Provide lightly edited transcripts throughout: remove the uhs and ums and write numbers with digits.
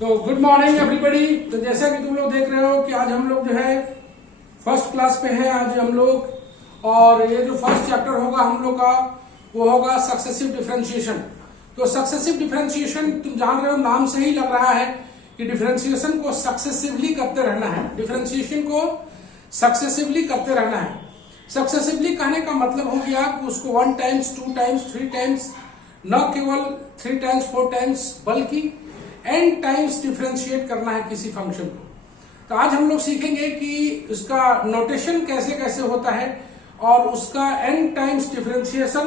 तो good morning everybody. तो जैसा कि तुम लोग देख रहे हो कि आज हम लोग जो है फर्स्ट क्लास पे है आज हम लोग। और ये जो फर्स्ट चैप्टर होगा हम लोग का वो होगा सक्सेसिव डिफरेंशिएशन। तो सक्सेसिव डिफरेंशिएशन तुम जान रहे हो, नाम से ही लग रहा है कि डिफरेंशिएशन को सक्सेसिवली करते रहना है। डिफरेंशिएशन को सक्सेसिवली करते रहना है। सक्सेसिवली कहने का मतलब हो गया कि उसको 1 टाइम्स 2 टाइम्स 3 टाइम्स, न केवल 3 टाइम्स 4 टाइम्स बल्कि n टाइम्स डिफरेंशिएट करना है किसी फंक्शन को। तो आज हम लोग सीखेंगे कि उसका नोटेशन कैसे कैसे होता है और उसका n times differentiation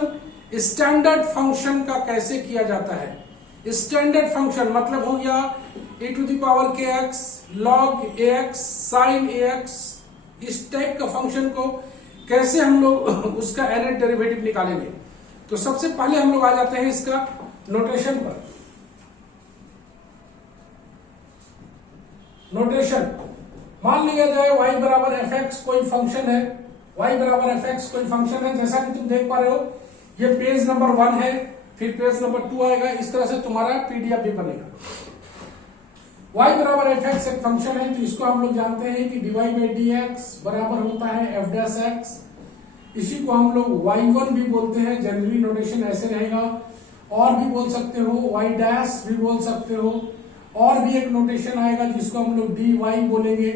standard function का कैसे किया जाता है। स्टैंडर्ड फंक्शन मतलब हो गया e⁻kx log ax sin ax, इस टाइप का फंक्शन को कैसे हम लोग उसका nth डेरिवेटिव निकालेंगे। तो सबसे पहले हम लोग आ जाते हैं इसका नोटेशन पर। नोटेशन मान लिया जाए y बराबर fx कोई फंक्शन है, y बराबर fx कोई फंक्शन है। जैसा कि तुम देख पा रहे हो ये पेज नंबर 1 है, फिर पेज नंबर 2 आएगा। इस तरह से तुम्हारा पीडीएफ भी बनेगा। y बराबर fx एक फंक्शन है, तो इसको हम लोग जानते हैं कि dy बाई dx बराबर होता है f डैश x। इसी को हम लोग y1 भी बोलते हैं, जनरली नोटेशन ऐसे रहेगा। और भी बोल सकते हो, y डैश भी बोल सकते हो। और भी एक नोटेशन आएगा जिसको हम लोग dy बोलेंगे।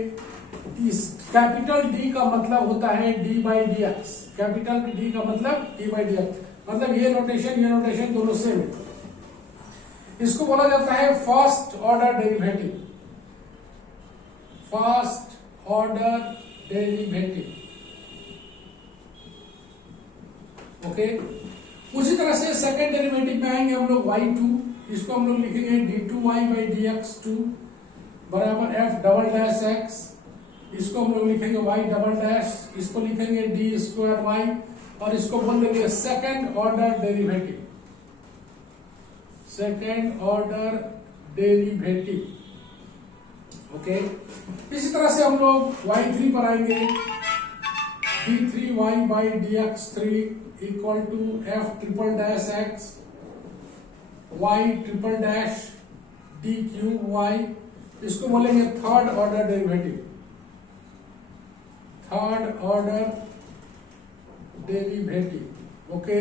कैपिटल D का मतलब होता है d by D x. Capital D का मतलब d बाई डी एक्स, मतलब ये नोटेशन दोनों सेम है। इसको बोला जाता है first order derivative. First order derivative, okay. उसी तरह से सेकंड डेरिवेटिव में आएंगे हम लोग y2। इसको हम लोग लिखेंगे d2y बाई dx2 बराबर f डबल डैश x। इसको हम लोग लिखेंगे y डबल डैश, इसको लिखेंगे d स्क्वायर y और इसको बोल देंगे second order derivative. Second order derivative, okay. इसी तरह से हम लोग y3 पर आएंगे d3y by dx3 equal to f triple dash x y triple dash D cube y। इसको बोलेंगे third order derivative. Third order derivative, okay.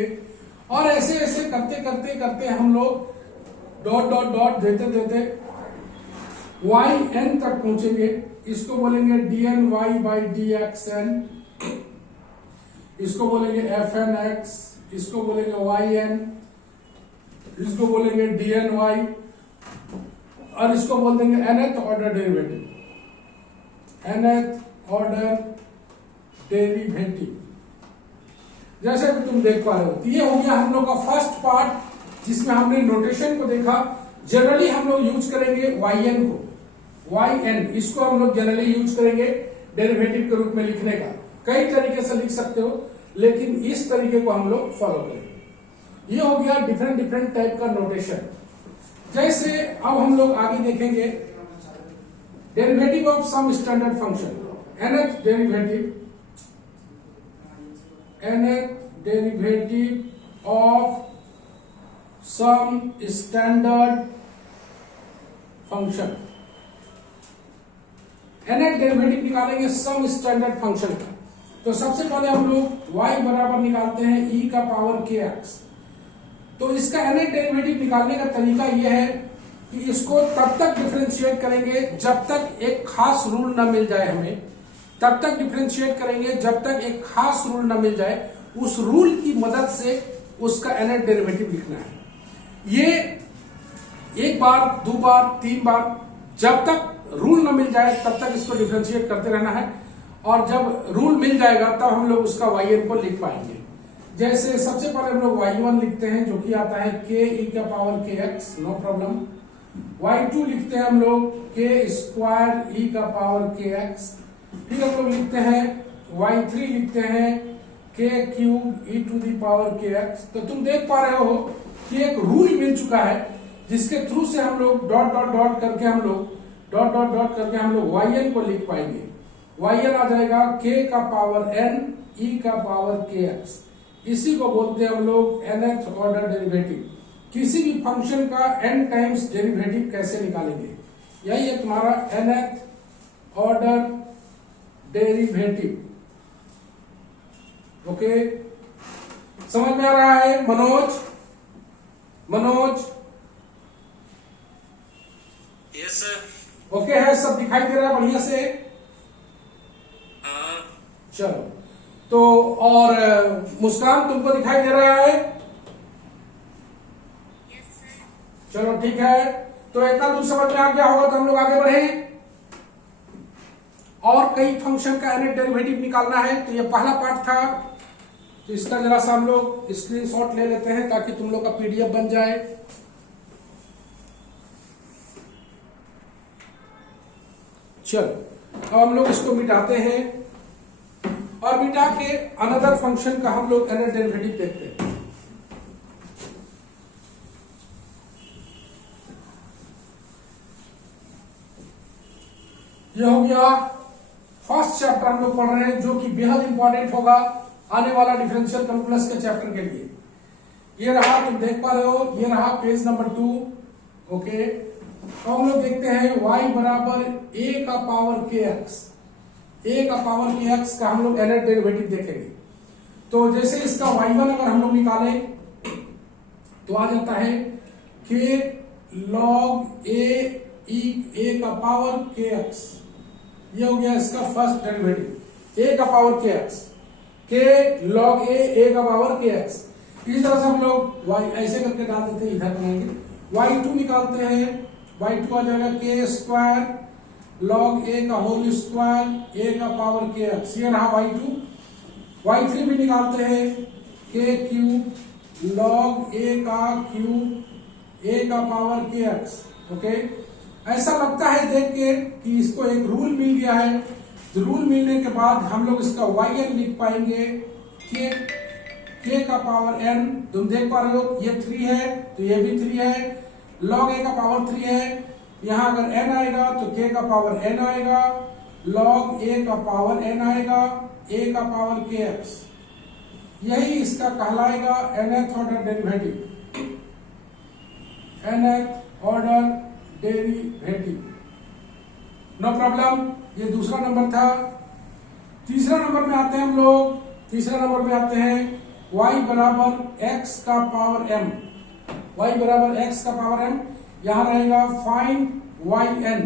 और ऐसे ऐसे करते करते करते हम लोग डॉट डॉट डॉट देते देते yn तक पहुंचेंगे। इसको बोलेंगे dny बाई dxn, इसको बोलेंगे fn x, इसको बोलेंगे yn, इसको बोलेंगे dny और इसको बोल देंगे nth order derivative. nth order derivative जैसे कि तुम देख पा रहे हो। तो ये हो गया हम लोग का फर्स्ट पार्ट जिसमें हमने नोटेशन को देखा। जनरली हम लोग यूज करेंगे yn को, yn इसको हम लोग जनरली यूज करेंगे डेरिवेटिव के रूप में लिखने का। कई तरीके से लिख सकते हो लेकिन इस तरीके को हम लोग फॉलो करेंगे। ये हो गया डिफरेंट टाइप का नोटेशन। जैसे अब हम लोग आगे देखेंगे derivative of some standard function. nth derivative of some standard function. nth derivative निकालेंगे सम स्टैंडर्ड फंक्शन का। तो सबसे पहले हम लोग y बराबर निकालते हैं e का पावर kx। तो इसका nth डेरिवेटिव निकालने का तरीका यह है कि इसको तब तक डिफरेंशिएट करेंगे जब तक एक खास रूल न मिल जाए। हमें तब तक डिफरेंशिएट करेंगे जब तक एक खास रूल न मिल जाए। उस रूल की मदद से उसका nth डेरिवेटिव लिखना है। ये एक बार, 2 बार, 3 बार, जब तक रूल न मिल जाए तब तक इसको डिफरेंशिएट करते रहना है। और जब रूल मिल जाएगा तब हम लोग उसका yn को लिख पाएंगे। जैसे सबसे पहले हम लोग y1 लिखते हैं जो कि आता है k e का power kx, no problem. y2 लिखते हैं हम लोग k स्क्वायर e का पावर kx। फिर हम लोग लिखते हैं y3 लिखते हैं k cube e to the power kx। तो तुम देख पा रहे हो कि एक रूल मिल चुका है जिसके थ्रू से हम लोग डॉट डॉट डॉट करके हम लोग yn को लिख पाएंगे। yn आ जाएगा k का पावर n e का पावर kx। इसी को बोलते हैं हम लोग nth ऑर्डर डेरिवेटिव। किसी भी फंक्शन का n टाइम्स डेरिवेटिव कैसे निकालेंगे यही है तुम्हारा nth ऑर्डर डेरिवेटिव। ओके, समझ में आ रहा है मनोज? Yes sir. ओके है, सब दिखाई दे रहा है बढ़िया से? हाँ। चलो, तो और मुस्कान तुमको दिखाई दे रहा है? चलो ठीक है, तो इतना दूर समझ में आ गया होगा तो हम लोग आगे बढ़े। और कई फंक्शन का nth डेरिवेटिव निकालना है, तो ये पहला पार्ट था, तो इसका जरा सा हम लोग स्क्रीनशॉट ले लेते हैं ताकि तुम लोग का पीडीएफ बन जाए। चलो, अब हम लोग इसको मिटाते हैं और मिटा के अनदर फंक्शन का हम लोग nth डेरिवेटिव देखते हैं। ये हो गया फर्स्ट चैप्टर हम लोग पढ़ रहे हैं, जो कि बेहद इंपॉर्टेंट होगा आने वाला डिफरेंशियल कैलकुलस के चैप्टर के लिए। ये रहा, तुम देख पा रहे हो, ये रहा पेज नंबर 2। ओके, तो हम लोग देखते हैं y बराबर a का पावर kx, a का पावर kx का हम लोग nth डेरिवेटिव देखेंगे। तो जैसे इसका y1 अगर हम लोग निकालें तो आ जाता है k log a का पावर kx। ये हो गया इसका फर्स्ट डेरिवेटिव, a का power kx, k log a का पावर kx। इसी तरह से हम लोग y ऐसे करके डाल देते हैं, इधर बनाएंगे, y2 निकालते हैं, y2 आ जाएगा k स्क्वायर log a का होल स्क्वायर a का पावर kx। ये रहा y2। y3 भी निकालते हैं, k क्यूब log a का क्यूब a का पावर kx। ओके, ऐसा लगता है देख के कि इसको एक रूल मिल गया है। तो रूल मिलने के बाद हम लोग इसका yn लिख पाएंगे, k का पावर n, तुम देख पा रहे हो ये 3 है तो ये भी 3 है, log a का पावर 3 है, यहां अगर n आएगा तो k का पावर n आएगा, log a का पावर n आएगा, a का पावर kx। यही इसका कहलाएगा nth order derivative, nth order derivative. No problem, ये दूसरा नंबर था। तीसरा नंबर में आते हैं हम लोग, तीसरा नंबर में आते हैं y बराबर x का पावर m, y बराबर x का पावर m, यहां रहेगा फाइंड yn।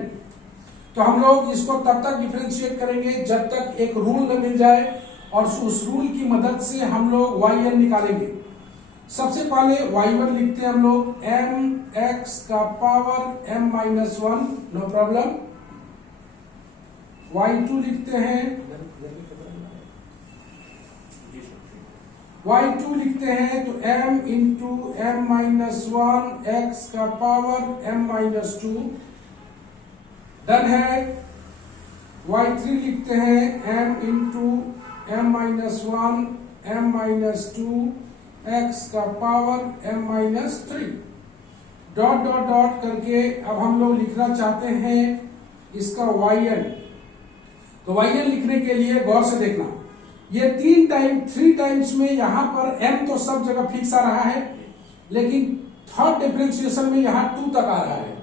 तो हम लोग इसको तब तक डिफरेंशिएट करेंगे जब तक एक रूल न मिल जाए, और उस रूल की मदद से हम लोग yn निकालेंगे। सबसे पहले y1 लिखते हैं हम लोग mx का power m minus 1, no problem. y2 लिखते हैं, y2 लिखते हैं तो m into m minus 1 x का पावर m माइनस 2, डन है। y3 लिखते हैं m into m minus 1 m minus 2 x का power m minus 3, dot dot dot करके अब हम लोग लिखना चाहते हैं इसका yn। तो yn लिखने के लिए गौर से देखना, ये 3 टाइम्स में यहां पर m तो सब जगह फिक्स आ रहा है, लेकिन थर्ड डिफरेंशिएशन में यहां 2 तक आ रहा है।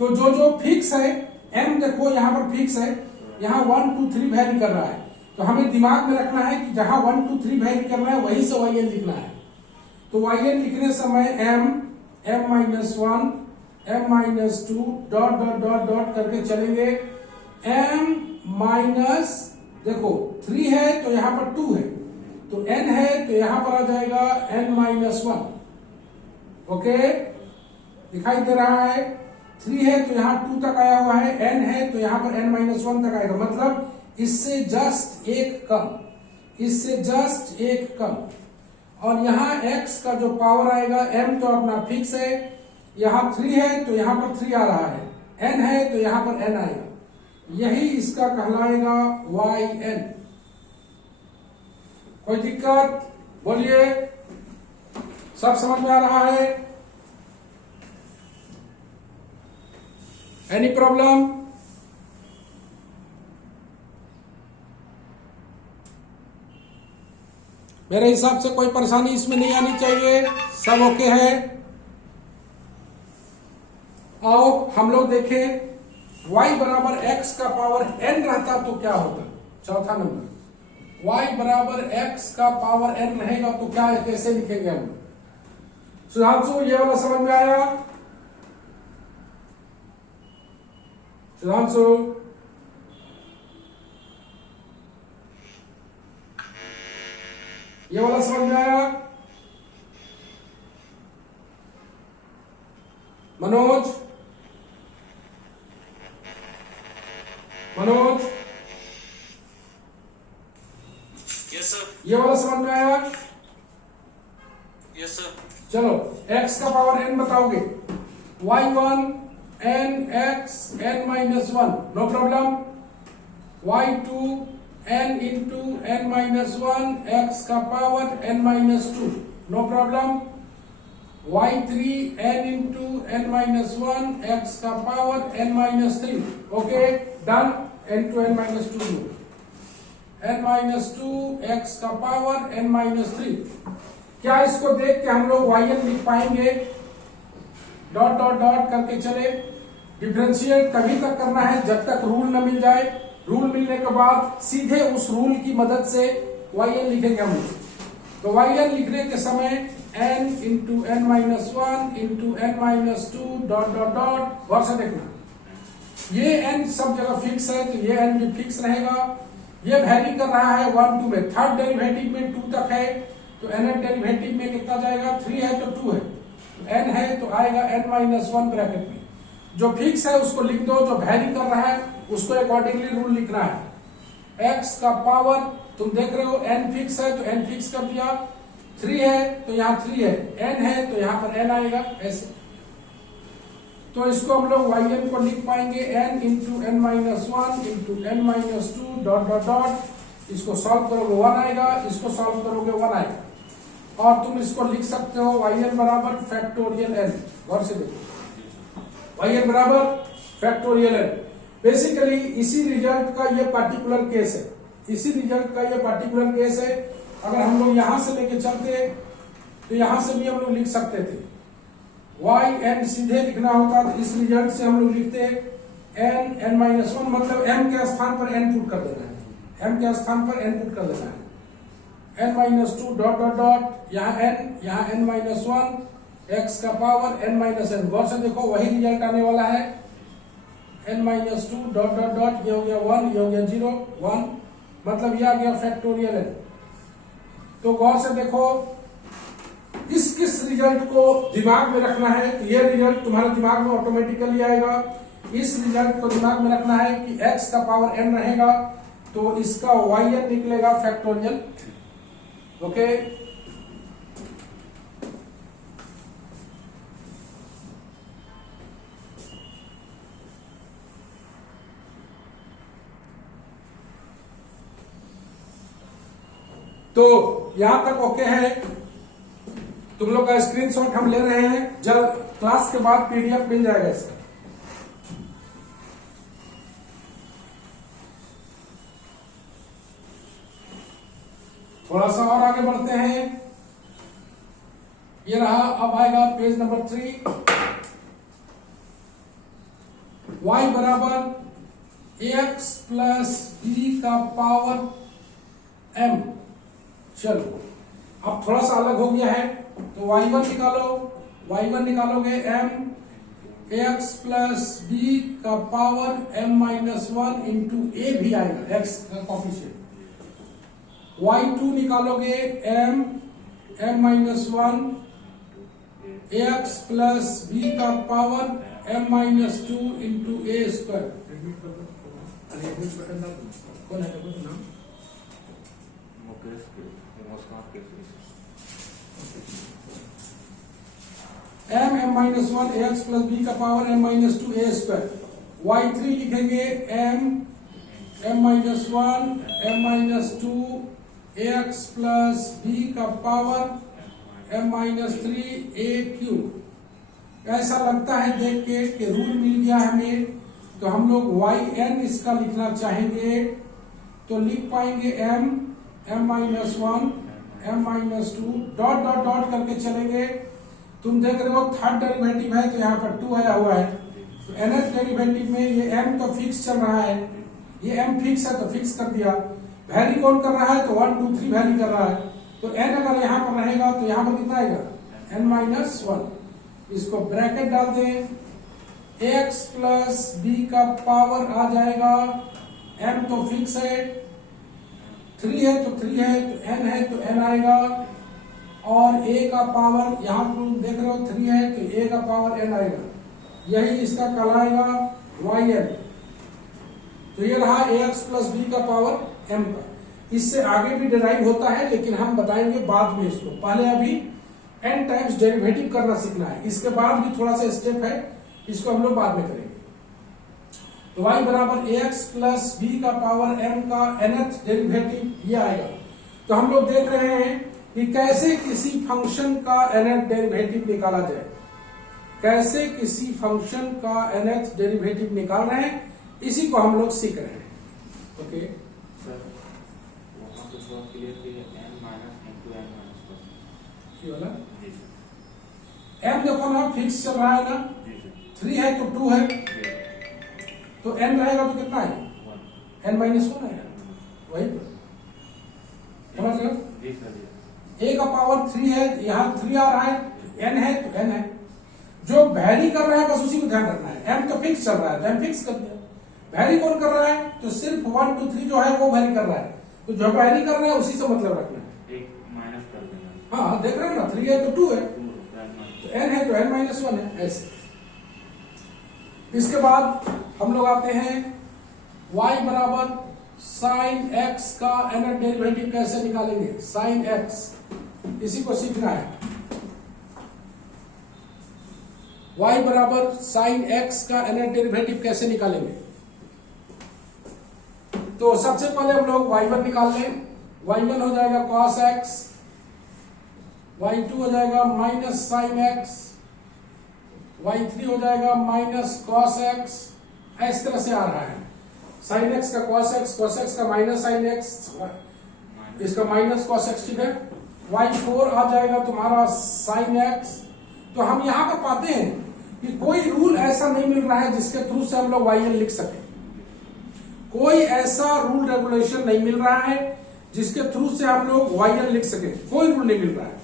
तो जो जो फिक्स है m देखो यहां पर फिक्स है, यहां 1 2 3 वैरी कर रहा है, तो हमें दिमाग में रखना है कि जहां 1 2 3 वैरी कर रहा है वहीं से yn लिखना है। तो yn लिखने समय m minus 1 m minus 2 dot dot dot dot करके चलेंगे। m माइनस देखो 3 है तो यहां पर 2 है, तो n है तो यहां पर आ जाएगा n माइनस 1। ओके, दिखाई दे रहा है, 3 है तो यहां 2 तक आया हुआ है, n है तो यहां पर n माइनस 1 तक आएगा, मतलब इससे जस्ट एक कम, इससे जस्ट एक कम। और यहाँ x का जो पावर आएगा, m तो अपना फिक्स है, यहाँ 3 है तो यहाँ पर 3 आ रहा है, n है तो यहाँ पर n आएगा, यही इसका कहलाएगा yn। कोई दिक्कत बोलिए, सब समझ में आ रहा है? Any problem? मेरे हिसाब से कोई परेशानी इसमें नहीं आनी चाहिए, सब ओके है। आओ हम लोग देखें y बराबर x का पावर n रहता तो क्या होता? चौथा नंबर, y बराबर x का पावर n रहेगा तो क्या है, कैसे लिखेंगे हम लोग? सुधांशु ये वाला समझ में आया? सुधांशु ये वाला समझ में आया? Manoj, Manoj yes sir. ये वाला समझ में आया? Yes sir. चलो x का पावर n बताओगे, y1 n x n minus one, no problem. y2 n into n minus one x का power n minus two, no problem. y3 n into n minus one x का power n minus three, okay done. n to n minus two, n minus two x का power n minus three. क्या इसको देख के हम लोग yn लिख पाएंगे? डॉट डॉट डॉट करके चले। डिफरेंशिएट तभी तक करना है जब तक रूल न मिल जाए। रूल मिलने के बाद सीधे उस रूल की मदद से yn लिखेंगे हम लोग। तो yn लिखने के समय n into n minus one into n minus two dot dot dot, गौर से देखना ये n सब जगह फिक्स है तो ये n भी फिक्स रहेगा। ये वैरी कर रहा है 1 2 में, थर्ड डेरिवेटिव में 2 तक है तो nth डेरिवेटिव में कितना जाएगा? 3 है तो 2 है, तो n है तो आएगा n माइनस वन ब्रैकेट में। जो फिक्स है उसको लिख दो, जो वैरी कर रहा है उसको अकॉर्डिंगली रूल लिखना है। x का पावर तुम देख रहे हो n फिक्स है तो n फिक्स कर दिया, 3 है तो यहाँ 3 है, n है तो यहाँ पर n आएगा ऐसे। तो इसको हम लोग yn को लिख पाएंगे n into n minus one into n minus two dot dot dot. इसको सॉल्व करोगे 1 आएगा, इसको सॉल्व करोगे 1 आएगा। और तुम इसको लिख सकते हो yn बराबर फैक्टोरियल n। गौर से देखो yn बराबर फैक्टोरियल n। बेसिकली इसी रिजल्ट का ये पार्टिकुलर केस है, इसी रिजल्ट का ये पार्टिकुलर केस है। अगर हम लोग यहां से लेके चलते तो यहां से भी हम लोग लिख सकते थे, yn सीधे लिखना होता तो इस रिजल्ट से हम लोग लिखते n माइनस वन, मतलब m के स्थान पर n पुट कर देना है, m के स्थान पर n पुट कर देना है। n minus two dot dot dot, यहाँ n, यहाँ n माइनस वन, x का पावर n माइनस n। गौर से देखो वही रिजल्ट आने वाला है, n minus two dot dot dot, ये हो गया 1, ये हो गया 0 1, मतलब ये आ गया फैक्टोरियल n। तो गौर से देखो किस रिजल्ट को दिमाग में रखना है, तो ये रिजल्ट तुम्हारे दिमाग में ऑटोमेटिकली आएगा। इस रिजल्ट को दिमाग में रखना है कि x का पावर n रहेगा तो इसका yn निकलेगा फैक्टोरियल, ओके। तो यहां तक ओके है। तुम लोग का स्क्रीनशॉट हम ले रहे हैं, जब क्लास के बाद पीडीएफ मिल जाएगा इसका। थोड़ा सा और आगे बढ़ते हैं, ये रहा, अब आएगा पेज नंबर 3। y बराबर ax प्लस b का पावर m। चलो अब थोड़ा सा अलग हो गया है तो y1 निकालो, y1 निकालोगे m ax प्लस b का power m minus one into a भी आएगा, x का कॉफिशिएंट। y2 निकालोगे m minus one ax plus b का power m minus two into a square. कौन है नाम? m minus one ax plus b का power m minus two a square. y3 लिखेंगे m minus one m minus two ax plus b का power m minus three a cube. ऐसा लगता है देख के कि रूल मिल गया हमें, तो हम लोग yn इसका लिखना चाहेंगे तो लिख पाएंगे m minus one m minus two dot dot dot करके चलेंगे। तुम देख रहे हो थर्ड डेरिवेटिव है तो यहाँ पर 2 आया हुआ है, तो nth डेरिवेटिव में ये m तो फिक्स चल रहा है, ये m फिक्स है तो फिक्स कर दिया। वैरी कौन कर रहा है तो 1 2 3 वैरी कर रहा है, तो n अगर यहाँ पर रहेगा तो यहाँ पर कितना आएगा n-1। इसको ब्रैकेट डाल दें, x प्लस b का पावर आ जाएगा, m तो फिक्स है, 3 है तो 3 है, तो n है तो n आएगा, और a का पावर यहाँ पर देख रहे हो 3 है तो a का पावर n आएगा, यही इसका कहलाएगा yn। तो ये रहा ax प्लस b का पावर m का। इससे आगे भी डिराइव होता है लेकिन हम बताएंगे बाद में इसको, पहले अभी n टाइम्स डेरिवेटिव करना सीखना है, इसके बाद भी थोड़ा सा स्टेप है, इसको हम लोग बाद में करेंगे। तो y बराबर ax प्लस b का पावर m का nth डेरिवेटिव ये आएगा। तो हम लोग देख रहे हैं कि कैसे किसी फंक्शन का nth डेरिवेटिव निकाला जाए, कैसे किसी फंक्शन का nth डेरिवेटिव निकाल रहे हैं, इसी को हम लोग सीख रहे हैं। ओके सर, वहाँ पे थोड़ा क्लियर कीजिए, n minus into n minus plus ये वाला जी सर। m देखो ना फिक्स चल रहा है ना, जी सर। 3 है तो 2 है, जी तो n रहेगा तो कितना है 1 n-1 आएगा, वही तो समझ रहे हो। जी सर। जी a का पावर 3 है, यहाँ 3 आ रहा है, n है तो n है, जो वैरी कर रहा है बस उसी को ध्यान रखना है। m तो फिक्स चल रहा है तो m फिक्स कर दिया, वैरी कौन कर रहा है तो सिर्फ 1 2 3 जो है वो वैरी कर रहा है, तो जो वैरी कर रहा है उसी से मतलब रखना है। एक माइनस कर देना। हाँ देख रहे हो ना, 3 है तो 2 है, 2 तो n है तो n-1 है, ऐसे। इसके बाद हम लोग आते हैं y बराबर साइन x का nth डेरिवेटिव कैसे निकालेंगे, साइन x, इसी को सीखना है। y बराबर साइन x का nth डेरिवेटिव कैसे निकालेंगे, तो सबसे पहले हम लोग y1 निकाल लें। y1 हो जाएगा cos x, y2 हो जाएगा माइनस साइन x, y3 हो जाएगा माइनस cos x, इस तरह से आ रहा है। साइन x का cos x का माइनस साइन x, इसका माइनस cos x, ठीक है। y4 आ जाएगा तुम्हारा साइन x। तो हम यहाँ पर पाते हैं कि कोई रूल ऐसा नहीं मिल रहा है जिसके थ्रू से हम लोग yn लिख सके, कोई ऐसा रूल रेगुलेशन नहीं मिल रहा है जिसके थ्रू से हम लोग yn लिख सके, कोई रूल नहीं मिल रहा है।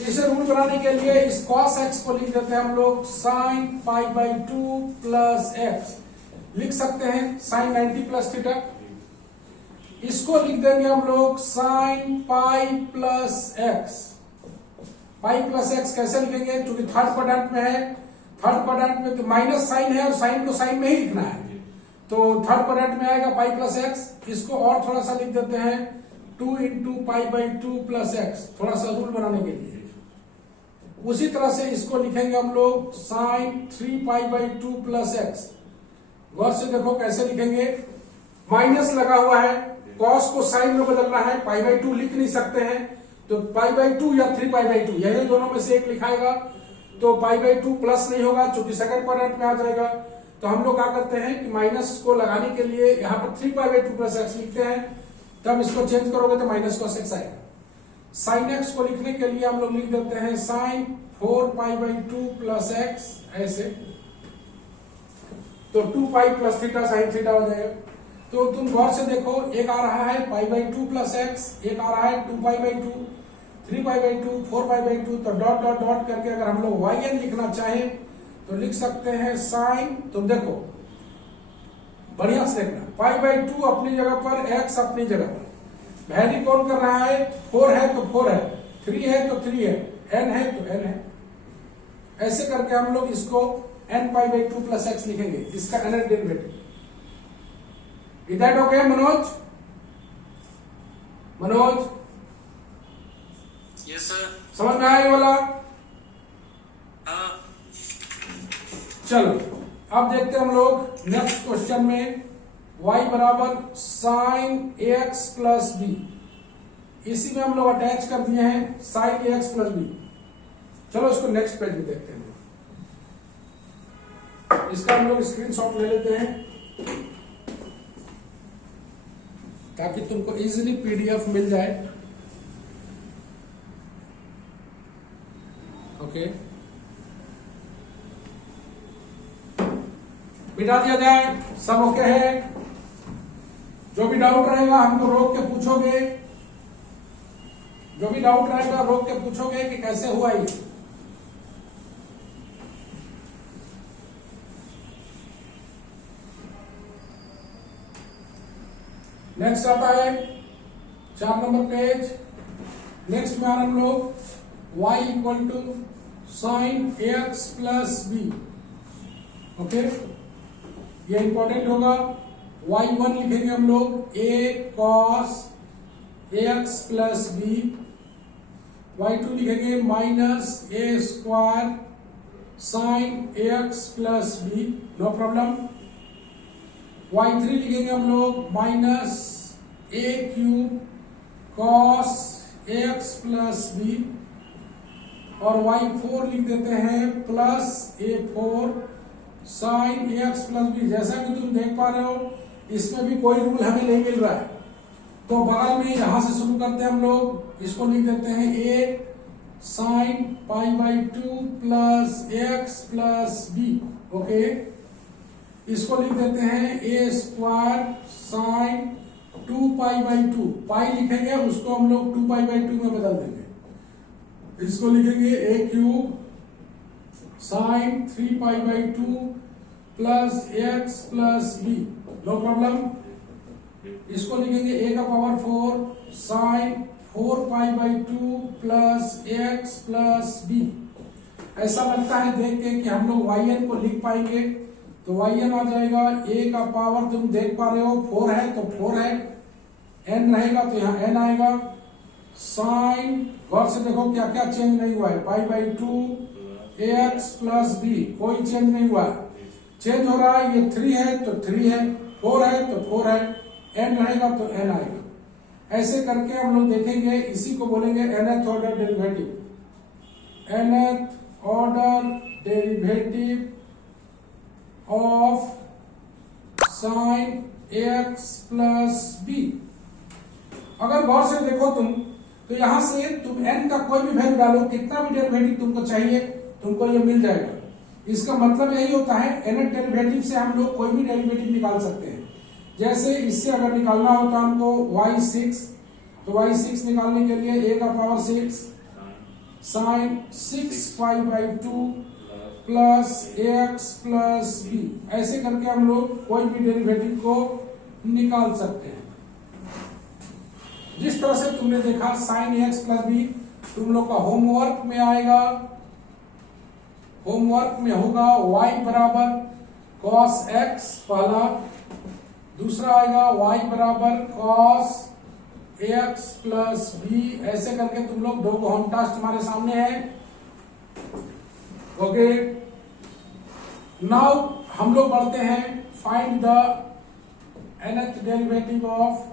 इसे रूल बनाने के लिए इस cos x को लिख देते हैं हम लोग sign pi by 2 plus x, लिख सकते हैं साइन 90 प्लस थीटा। इसको लिख देंगे हम लोग sine pi plus x। Pi plus x कैसे लिखेंगे, क्योंकि थर्ड क्वाड्रेंट में है, थर्ड क्वाड्रेंट में तो माइनस साइन है और साइन को साइन में ही लिखना है, तो थर्ड क्वाड्रेंट में आएगा पाई प्लस x। इसको और थोड़ा सा लिख देते हैं 2 into pi by 2 plus x, थोड़ा सा रूल बनाने के लिए। उसी तरह से इसको लिखेंगे हम लोग sine 3 pi by 2 plus x। गौर से देखो कैसे लिखेंगे, माइनस लगा हुआ है, कॉस को साइन में बदलना है, पाई बाई 2 लिख नहीं सकते हैं, तो पाई बाई 2 या 3 पाई बाई 2 यही दोनों में से एक लिखाएगा, तो पाई बाई 2 प्लस नहीं होगा क्योंकि सेकंड क्वाड्रेंट में आ जाएगा। तो हम लोग क्या करते हैं कि माइनस को लगाने के लिए यहाँ पर 3 पाई बाई 2 प्लस एक्स लिखते हैं, तब इसको चेंज करोगे तो माइनस cos x आएगा। साइन x को लिखने के लिए हम लोग लिख देते हैं sine 4 pi by 2 plus x, ऐसे, तो 2 pi plus theta sine theta हो जाएगा। तो तुम गौर से देखो, एक आ रहा है पाई बाई 2 प्लस एक्स, एक आ रहा है 2 pi by 2, 3 pi by 2, 4 pi by 2, तो डॉट डॉट डॉट करके अगर हम लोग yn लिखना चाहें तो लिख सकते हैं साइन, तुम देखो बढ़िया से देखना, पाई बाई 2 अपनी जगह पर, x अपनी जगह पर, वैल्यू कौन कर रहा है, 4 है तो 4 है, 3 है तो 3 है, n है तो n है, ऐसे करके हम लोग इसको n pi by 2 plus x लिखेंगे, इसका nth derivative. Is that okay Manoj? Manoj yes sir. समझ में आया ये वाला? हाँ। चलो अब देखते हैं हम लोग नेक्स्ट क्वेश्चन में, y बराबर साइन ax प्लस बी, इसी में हम लोग अटैच कर दिए हैं साइन ax प्लस बी। चलो इसको नेक्स्ट पेज में देखते हैं, इसका हम लोग स्क्रीनशॉट ले लेते हैं ताकि तुमको इजीली पीडीएफ मिल जाए। ओके बिठा दिया जाए, सब ओके है? जो भी डाउट रहेगा हमको रोक के पूछोगे, जो भी डाउट रहेगा रोक के पूछोगे कि कैसे हुआ ये। नेक्स्ट आता है 4 नंबर पेज। नेक्स्ट में आ रहे हम लोग y equal to sine ax plus B. Okay, ये इंपॉर्टेंट होगा। y1 लिखेंगे हम लोग a cos ax plus B, y2 लिखेंगे minus a square sine ax plus B, no problem. y3 लिखेंगे हम लोग minus a cube cos ax plus B, और y4 लिख देते हैं plus a4 sine ax plus B. जैसा कि तुम देख पा रहे हो इसमें भी कोई रूल हमें नहीं मिल रहा है, तो बगल में यहां से शुरू करते हैं हम लोग। इसको लिख देते हैं a sine pi by 2 plus x plus B. Okay, इसको लिख देते हैं a square sine 2 pi by 2, pi लिखेंगे उसको हम लोग 2 पाई बाई 2 में बदल देंगे। इसको लिखेंगे a cube sine 3 pi by 2 plus x plus B, no problem. इसको लिखेंगे a का power 4 sine 4 pi by 2 plus x plus B. ऐसा लगता है देख के कि हम लोग yn को लिख पाएंगे, तो yn आ जाएगा a का पावर, तुम देख पा रहे हो 4 है तो 4 है, n रहेगा तो यहाँ n आएगा। साइन, गौर से देखो क्या क्या चेंज नहीं हुआ है, pi by 2 ax plus B, कोई चेंज नहीं हुआ है। चेंज हो रहा है, ये 3 है तो 3 है, 4 है तो 4 है, n रहेगा तो n आएगा। ऐसे करके हम लोग देखेंगे, इसी को बोलेंगे nth order derivative. nth order derivative of sine ax plus B. अगर गौर से देखो तुम, तो यहां से तुम n का कोई भी वैल्यू डालो, कितना भी डेरिवेटिव तुमको चाहिए तुमको ये मिल जाएगा। इसका मतलब यही होता है nth डेरिवेटिव से हम लोग कोई भी डेरिवेटिव निकाल सकते हैं। जैसे इससे अगर निकालना होता हमको y6, तो y6 निकालने के लिए a का power 6 sine 6 pi by 2 plus ax plus B. ऐसे करके हम लोग कोई भी डेरिवेटिव को निकाल सकते हैं। जिस तरह से तुमने देखा साइन ax प्लस बी, तुम लोग का होमवर्क में आएगा, होमवर्क में होगा y बराबर cos x पहला, दूसरा आएगा y बराबर cos ax प्लस बी। ऐसे करके तुम लोग दो को होम टास्क तुम्हारे सामने है। ओके, नाउ हम लोग बढ़ते हैं, find the nth derivative of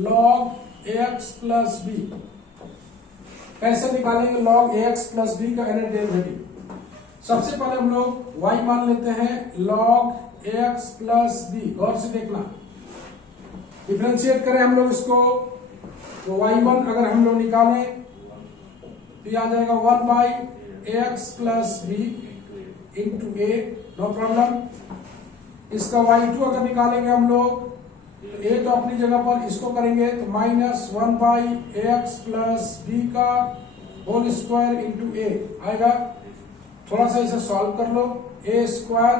log ax plus B. कैसे निकालेंगे log ax प्लस बी का nth डेरिवेटिव? सबसे पहले हम लोग y मान लेते हैं log ax प्लस बी। गौर से देखना, डिफरेंशिएट करें हम लोग इसको, तो y1 अगर हम लोग निकालें तो आ जाएगा 1 by ax plus B into a, no problem. इसका y2 अगर निकालेंगे हम लोग, तो a तो अपनी जगह पर, इसको करेंगे तो minus 1 by ax plus B का होल स्क्वायर इंटू a आएगा। थोड़ा सा इसे सॉल्व कर लो, a square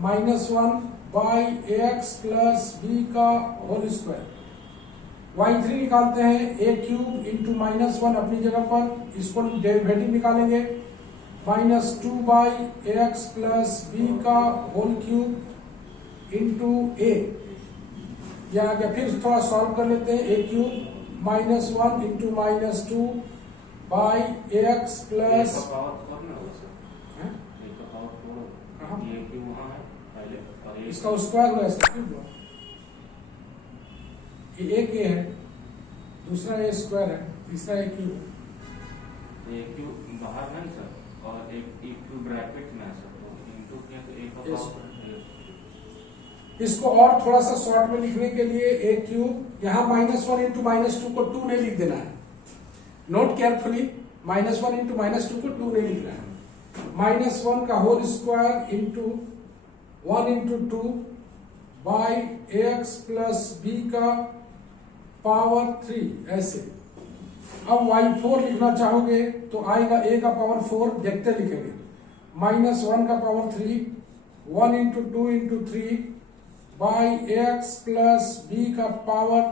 minus 1 by ax plus B का होल स्क्वायर। y3 निकालते हैं, a क्यूब इंटू माइनस 1 अपनी जगह पर, इसको डेरिवेटिव निकालेंगे, minus 2 by ax plus B का होल क्यूब इंटू a। या फिर थोड़ा सॉल्व कर लेते हैं, a cube minus 1 into minus 2 by ax plus, इसका स्क्वायर हुआ, इसका क्यूब हुआ। ये एक ए है, दूसरा ए स्क्वायर है, तीसरा ए क्यूब है। ए क्यूब बाहर है सर, और एक क्यूब ब्रैकेट में है सर, तो इनटू किया तो एक का पावर। इसको और थोड़ा सा शॉर्ट में लिखने के लिए ए क्यूब, यहाँ माइनस 1 इंटू माइनस 2 को 2 नहीं लिख देना है, note carefully, minus 1 into minus 2 को 2 नहीं लिखना है। -1 का whole square into 1 into 2 by ax plus b का पावर 3 ऐसे। अब y4 लिखना चाहोगे तो आएगा a का पावर 4, देखते लिखेंगे, -1 का power 3 1 into 2 into 3 by ax plus b का पावर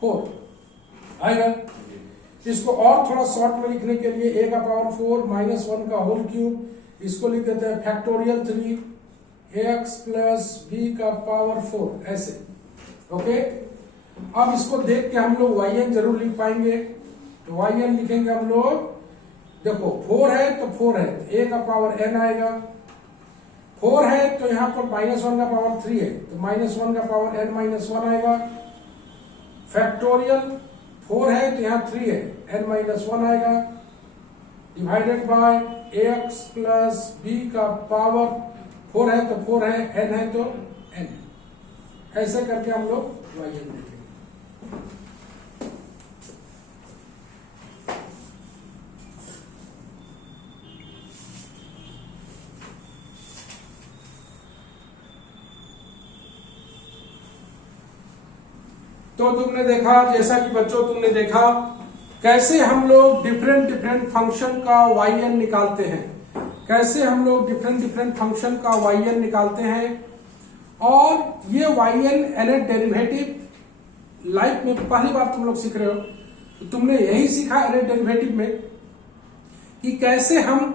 4 आएगा। इसको और थोड़ा शॉर्ट में लिखने के लिए a का पावर 4 -1 का होल क्यूब, इसको लिख देते हैं फैक्टोरियल 3 ax प्लस b का पावर 4 ऐसे। ओके, अब इसको देख के हम लोग yn जरूर लिख पाएंगे, तो yn लिखेंगे हम लोग, देखो 4 है तो 4 है, a का पावर n आएगा, 4 है तो यहाँ पर -1 का पावर 3 है, तो -1 का पावर n-1 आएगा, फैक्टोरियल 4 है तो यहाँ 3 है, n-1 आएगा, divided by ax plus b का पावर 4 है तो 4 है, n है तो n, ऐसे करके हम लोग yn देखेंगे। तो तुमने देखा, जैसा कि बच्चों तुमने देखा कैसे हम लोग डिफरेंट फंक्शन का yn निकालते हैं, कैसे हम लोग डिफरेंट फंक्शन का yn निकालते हैं, और ये yn nth डेरिवेटिव लाइफ में पहली बार तुम लोग सीख रहे हो, तो तुमने यही सीखा nth डेरिवेटिव में कि कैसे हम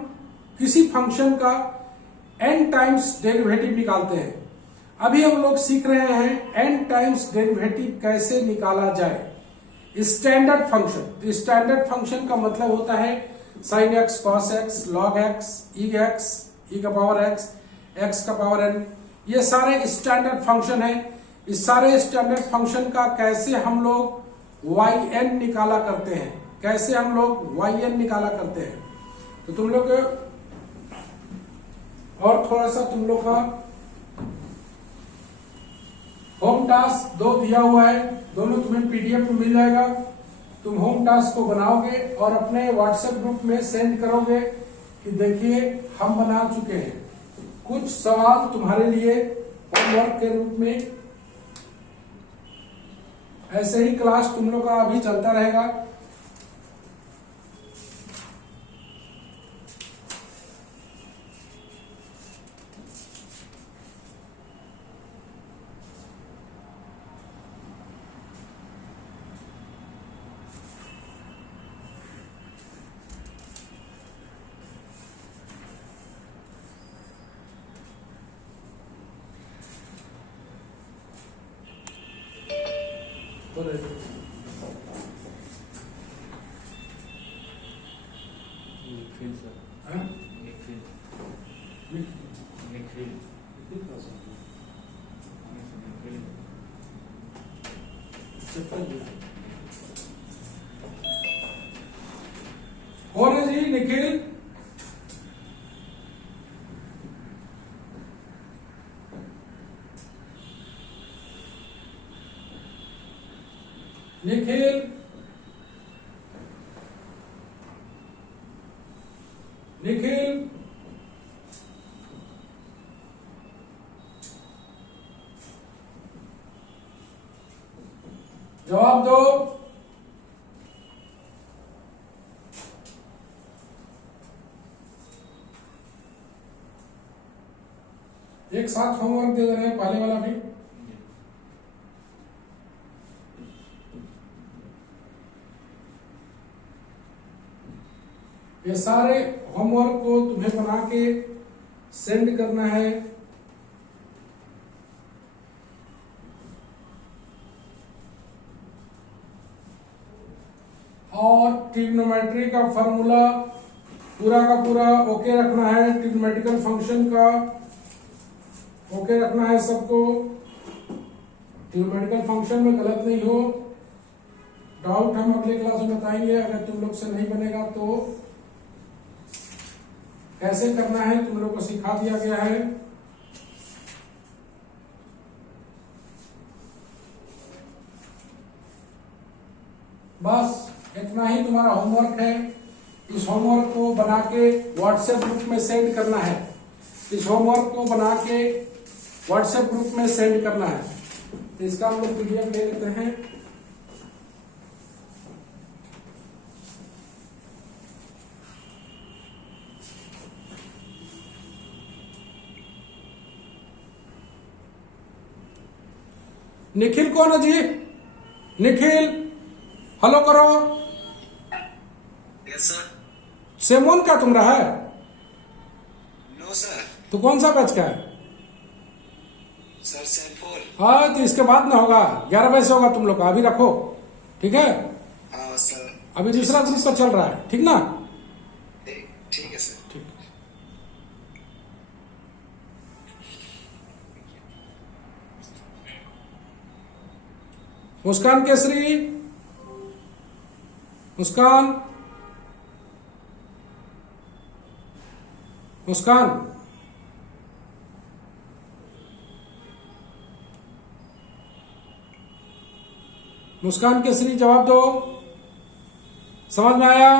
किसी फंक्शन का n टाइम्स डेरिवेटिव निकालते हैं। अभी हम लोग सीख रहे हैं n टाइम्स डेरिवेटिव कैसे निकाला जाए स्टैंडर्ड फंक्शन। तो स्टैंडर्ड फंक्शन का मतलब होता है sin x, cos x, log x, e का पावर x का पावर n, ये सारे स्टैंडर्ड फंक्शन हैं। इस सारे स्टैंडर्ड फंक्शन का कैसे हम लोग yn निकाला करते हैं, कैसे हम लोग yn निकाला करते हैं। तो तुम लोग और थोड़ा सा तुम लोग का होम टास्क 2 दिया हुआ है, दोनों तुम्हें पीडीएफ में मिल जाएगा। तुम होम टास्क को बनाओगे और अपने व्हाट्सएप ग्रुप में सेंड करोगे कि देखिए हम बना चुके हैं। कुछ सवाल तुम्हारे लिए होमवर्क के रूप में, ऐसे ही क्लास तुम लोग का अभी चलता रहेगा। कौन है जी? निखिल। निखिल, निखिल, जवाब दो। एक साथ होमवर्क दे रहे हैं, पहले वाला भी। ये सारे होमवर्क को तुम्हें बना के सेंड करना है। और ट्रिग्नोमेट्री का फॉर्मूला पूरा का पूरा ओके रखना है, ट्रिग्नोमेट्रिकल फंक्शन का ओके रखना है सबको। ट्रिग्नोमेट्रिकल फंक्शन में गलत नहीं हो। डाउट हम अगले क्लास में बताएंगे, अगर तुम लोग से नहीं बनेगा तो कैसे करना है तुम लोग को सिखा दिया गया है। बस इतना ही तुम्हारा होमवर्क है। इस होमवर्क को बना के व्हाट्सएप ग्रुप में सेंड करना है। इस होमवर्क को बना के व्हाट्सएप ग्रुप में सेंड करना है। तो इसका हम लोग पीडीएफ ले लेते हैं। निखिल कौन है जी? निखिल हेलो करो। Yes sir. सेमोन का तुम रहा है? No sir. तो कौन सा बैच का है? Sir sem 4। हाँ, तो इसके बाद ना होगा, 11 बजे से होगा तुम लोग का। अभी रखो, ठीक है? हाँ सर। अभी दूसरा ग्रुप का चल रहा है, ठीक ना? ठीक है सर। ठीक। मुस्कान केसरी, मुस्कान, मुस्कान, मुस्कान केसरी जवाब दो। समझ में आया?